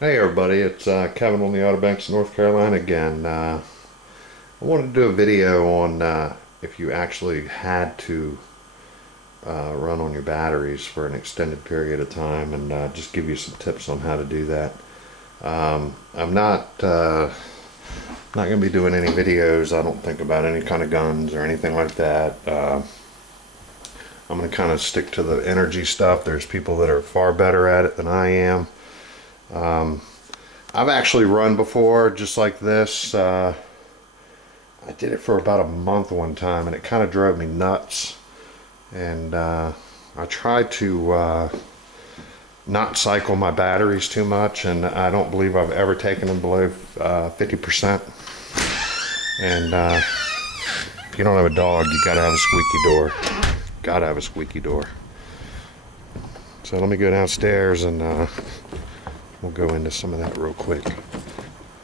Hey everybody, it's Kevin on the Outer Banks of North Carolina again. I wanted to do a video on if you actually had to run on your batteries for an extended period of time, and just give you some tips on how to do that. I'm not going to be doing any videos, I don't think, about any kind of guns or anything like that. I'm going to kind of stick to the energy stuff. There's people that are far better at it than I am. I've actually run before just like this. I did it for about a month one time and it kind of drove me nuts. And I tried to not cycle my batteries too much, and I don't believe I've ever taken them below 50%. And if you don't have a dog, you gotta have a squeaky door. Gotta have a squeaky door. So let me go downstairs and we'll go into some of that real quick.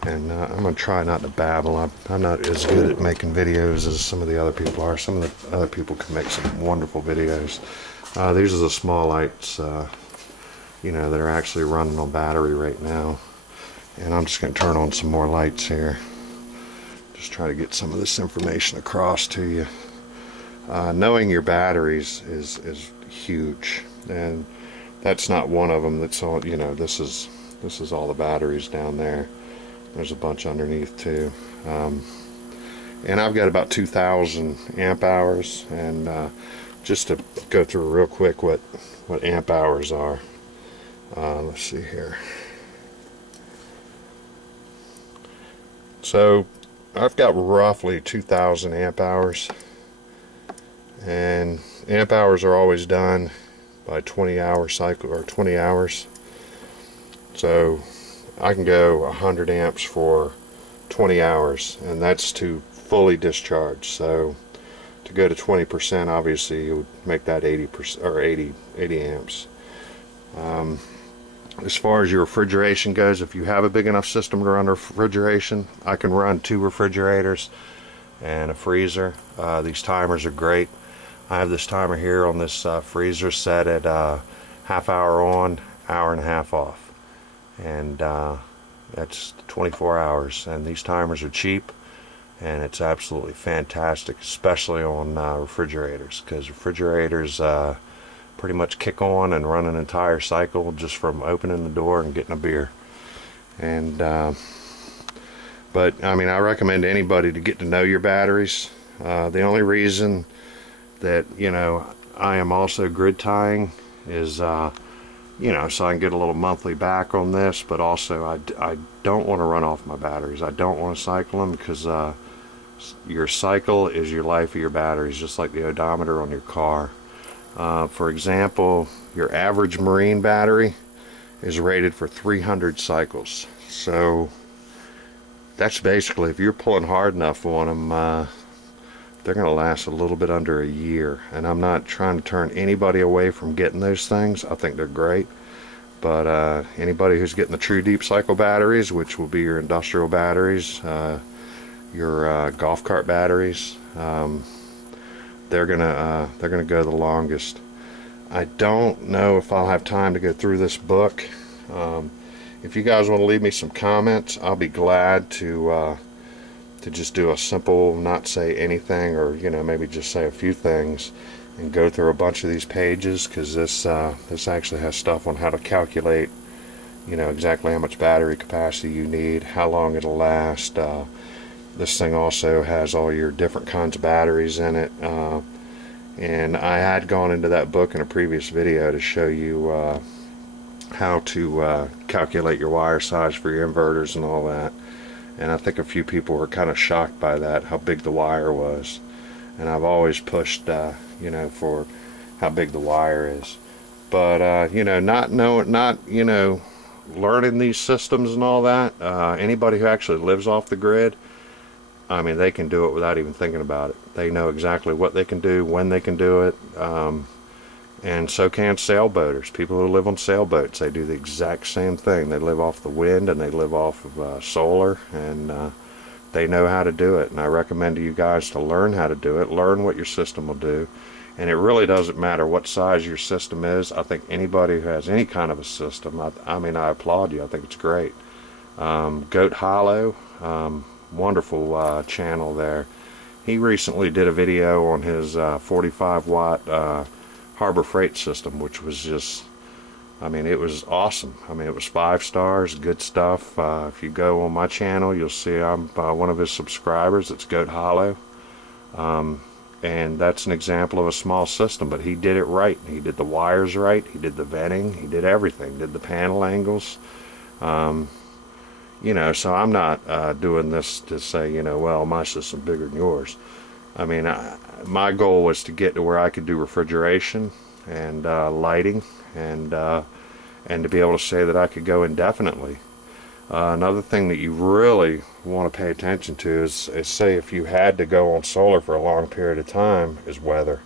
And I'm going to try not to babble. I'm not as good at making videos as some of the other people are. Some of the other people can make some wonderful videos. These are the small lights, that are actually running on battery right now. And I'm just going to turn on some more lights here. Just try to get some of this information across to you. Knowing your batteries is huge. And that's not one of them. That's all, this is all the batteries down there. There's a bunch underneath too. And I've got about 2,000 amp hours. And just to go through real quick what amp hours are. Let's see here. So I've got roughly 2,000 amp hours. And amp hours are always done by 20-hour cycle, or 20 hours. So I can go 100 amps for 20 hours, and that's to fully discharge. So to go to 20%, obviously you would make that 80% or 80 amps. As far as your refrigeration goes, if you have a big enough system to run refrigeration, I can run 2 refrigerators and a freezer. These timers are great. I have this timer here on this freezer set at half hour on, hour and a half off. And that's 24 hours. And these timers are cheap, and it's absolutely fantastic, especially on refrigerators, because refrigerators pretty much kick on and run an entire cycle just from opening the door and getting a beer. And but I mean, I recommend anybody to get to know your batteries. The only reason that I am also grid tying is so I can get a little monthly back on this, but also I don't want to run off my batteries. I don't want to cycle them, because your cycle is your life of your batteries, just like the odometer on your car. For example, your average marine battery is rated for 300 cycles. So that's basically, if you're pulling hard enough on them, they're going to last a little bit under a year. And I'm not trying to turn anybody away from getting those things. I think they're great. But anybody who's getting the true deep cycle batteries, which will be your industrial batteries, your golf cart batteries, they're gonna go the longest. I don't know if I'll have time to go through this book. If you guys want to leave me some comments, I'll be glad to just do a simple, not say anything, or maybe just say a few things and go through a bunch of these pages, because this actually has stuff on how to calculate exactly how much battery capacity you need, how long it'll last. This thing also has all your different kinds of batteries in it, and I had gone into that book in a previous video to show you how to calculate your wire size for your inverters and all that. And I think a few people were kind of shocked by that, how big the wire was. And I've always pushed for how big the wire is. But learning these systems and all that, anybody who actually lives off the grid, I mean, they can do it without even thinking about it. They know exactly what they can do, when they can do it. And so can sailboaters. People who live on sailboats, they do the exact same thing. They live off the wind, and they live off of solar, and they know how to do it. And I recommend to you guys to learn how to do it, learn what your system will do, And it really doesn't matter what size your system is. I think anybody who has any kind of a system, I mean, I applaud you. I think it's great. Goat Hollow, wonderful channel there. He recently did a video on his 45 watt Harbor Freight system, which was just, I mean, it was awesome. I mean, it was 5 stars, good stuff. If you go on my channel, you'll see I'm one of his subscribers. It's Goat Hollow. And that's an example of a small system, but he did it right. He did the wires right, he did the venting, he did everything, did the panel angles. You know, so I'm not doing this to say, you know, well, my system's bigger than yours. I mean, my goal was to get to where I could do refrigeration and lighting, and to be able to say that I could go indefinitely. Another thing that you really want to pay attention to is say if you had to go on solar for a long period of time, is weather.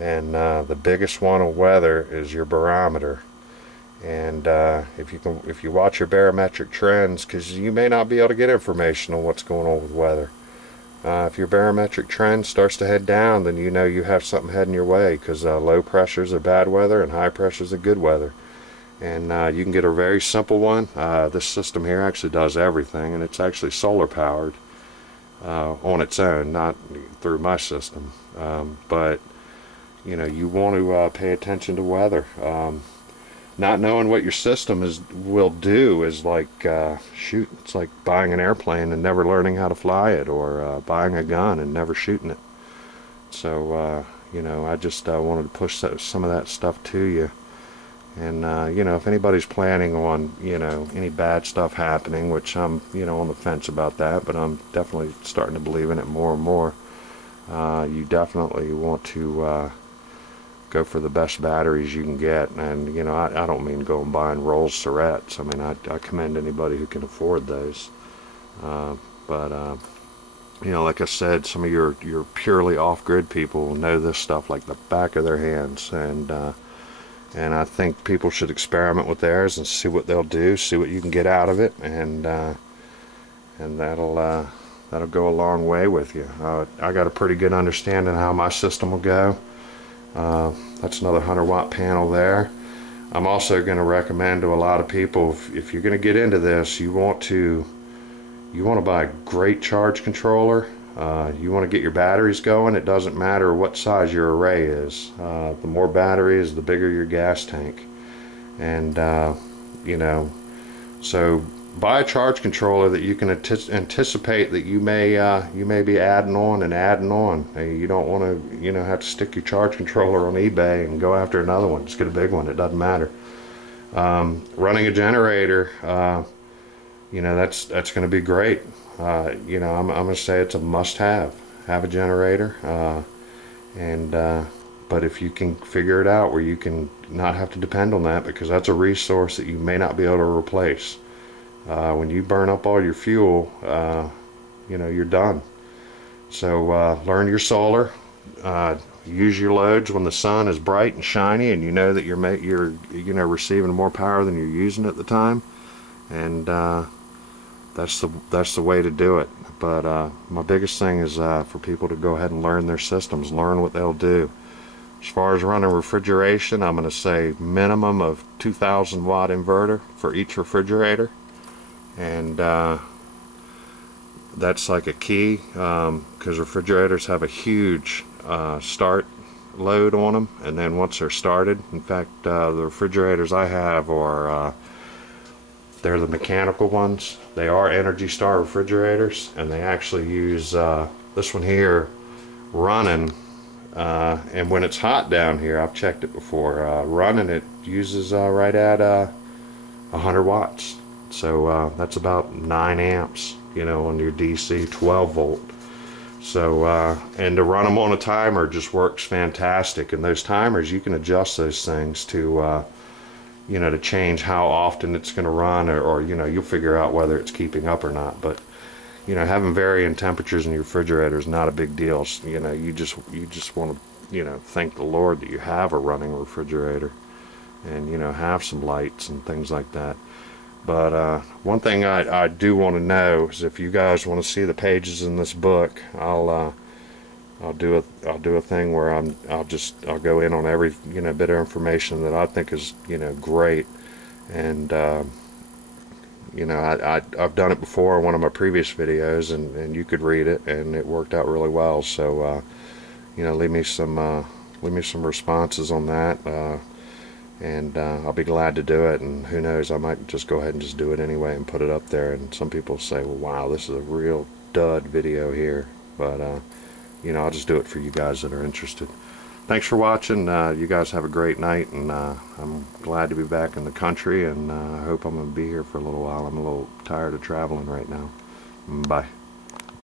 And the biggest one of weather is your barometer. And if you watch your barometric trends, because you may not be able to get information on what's going on with weather. If your barometric trend starts to head down, then you know you have something heading your way, because low pressures are bad weather and high pressures are good weather. And you can get a very simple one. This system here actually does everything, and it's actually solar powered on its own, not through my system. But you know, you want to pay attention to weather. Not knowing what your system will do is like shoot. It's like buying an airplane and never learning how to fly it, or buying a gun and never shooting it. So you know, I just wanted to push some of that stuff to you. And you know, if anybody's planning on, you know, any bad stuff happening, which I'm, you know, on the fence about that, but I'm definitely starting to believe in it more and more. You definitely want to go for the best batteries you can get. And you know, I don't mean go and buying Rolls Surrettes. I mean, I commend anybody who can afford those. But you know, like I said, some of your purely off-grid people know this stuff like the back of their hands. And I think people should experiment with theirs and see what they'll do, see what you can get out of it, and that'll go a long way with you. I got a pretty good understanding of how my system will go. That's another 100-watt panel there. I'm also going to recommend to a lot of people, if you're going to get into this, you want to buy a great charge controller. You want to get your batteries going. It doesn't matter what size your array is. The more batteries, the bigger your gas tank. And you know, so buy a charge controller that you can anticipate that you may be adding on and adding on. You don't want to, you know, have to stick your charge controller on eBay and go after another one. Just get a big one. It doesn't matter. Running a generator, you know, that's going to be great. You know, I'm going to say it's a must-have. Have a generator, but if you can figure it out where you can not have to depend on that, because that's a resource that you may not be able to replace. When you burn up all your fuel, you know, you're done. So learn your solar. Use your loads when the sun is bright and shiny, and you know that you're you know, receiving more power than you're using at the time, and that's the way to do it. But my biggest thing is for people to go ahead and learn their systems, learn what they'll do. As far as running refrigeration, I'm going to say minimum of 2,000 watt inverter for each refrigerator, and that's like a key, because refrigerators have a huge start load on them, and then once they're started, in fact, the refrigerators I have are they're the mechanical ones. They are Energy Star refrigerators, and they actually use this one here running, and when it's hot down here, I've checked it before, running it uses right at 100 watts. So that's about 9 amps, you know, on your DC 12 volt. So and to run them on a timer just works fantastic. And those timers, you can adjust those things to you know, to change how often it's going to run, or you know, you'll figure out whether it's keeping up or not. But you know, having varying temperatures in your refrigerator is not a big deal. You know, you just want to, you know, thank the Lord that you have a running refrigerator, and you know, have some lights and things like that. But one thing I do want to know is, if you guys want to see the pages in this book, I'll I'll do a thing where I'll go in on every bit of information that I think is great. And I've done it before in one of my previous videos, and you could read it, and it worked out really well. So leave me some responses on that, and I'll be glad to do it. And who knows, I might just go ahead and just do it anyway and put it up there. And some people say, well, wow, this is a real dud video here, but I'll just do it for you guys that are interested. Thanks for watching. You guys have a great night, and I'm glad to be back in the country, and I hope I'm going to be here for a little while. I'm a little tired of traveling right now. Bye.